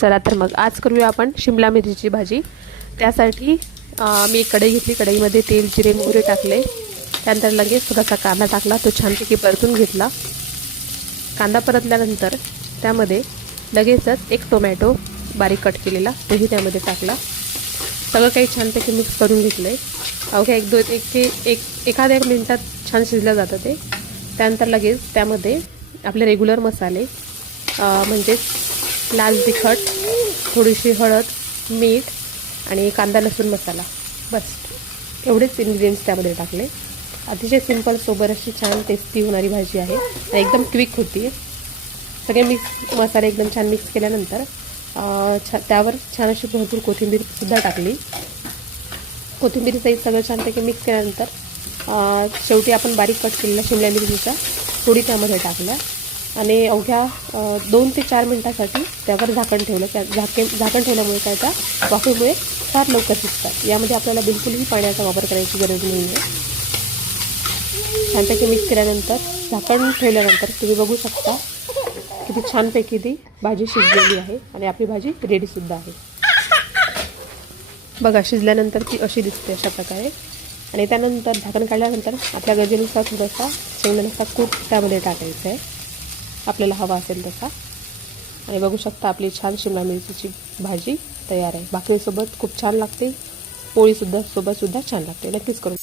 चला तर मग आज करूया आपण शिमला मिरचीची भाजी। त्यासाठी मी एक कढई घेतली, कढईमध्ये तेल, जिरे, मोहरी टाकले। त्यानंतर लगेच थोडासा कांदा टाकला, तो छानपैकी परतून घेतला। कांदा परतल्यानंतर त्यामध्ये लगेचच एक टोमॅटो बारीक कट केलेला तोही त्यामध्ये टाकला। सगळं काही छानपैकी मिक्स करून घेतले। अवघ्या एखाद्या 1 मिनिटात छान शिजलं जातं ते। त्यानंतर लगेच त्यामध्ये आपले रेग्युलर मसाले म्हणजे लाल तिखट, थोडीशी हळद, मीठ आणि कांदा लसूण मसाला, बस एवढेच इन्ग्रेडियंट्स त्यामध्ये टाकले। अतिशय सिंपल सोबर अशी छान टेस्टी होणारी भाजी आहे आणि एकदम क्विक होती। सगळे मसाले एकदम छान मिक्स केल्यानंतर त्यावर छान अशी भरपूर कोथिंबीरसुद्धा टाकली। कोथिंबीरसहित सगळं छानपैकी मिक्स केल्यानंतर शेवटी आपण बारीक कट केलेला शिमला मिरचीचा थोडी त्यामध्ये टाकल्या आणि अवघ्या 2 ते 4 मिनिटांसाठी त्यावर झाकण ठेवलं। झाकण ठेवल्यामुळे काय, त्या वाफेमुळे फार लवकर शिजतात। यामध्ये आपल्याला बिलकुलही पाण्याचा वापर करायची गरज नाही आहे। छानपैकी मिक्स केल्यानंतर झाकण ठेवल्यानंतर तुम्ही बघू शकता किती छानपैकी ती भाजी शिजलेली आहे आणि आपली भाजी रेडीसुद्धा आहे। बघा शिजल्यानंतर ती अशी दिसते अशा प्रकारे। आणि त्यानंतर झाकण काढल्यानंतर आपल्या गरजेनुसार थोडासा शेंगदाण्याचा कूट त्यामध्ये टाकायचा आहे, आपल्याला हवा असेल तसा। आणि बघू शकता आपली छान शिमला मिरचीची भाजी तयार आहे। भाकरीसोबत खूप छान लागते, पोळीसुद्धा सोबतसुद्धा छान लागते। नक्कीच करून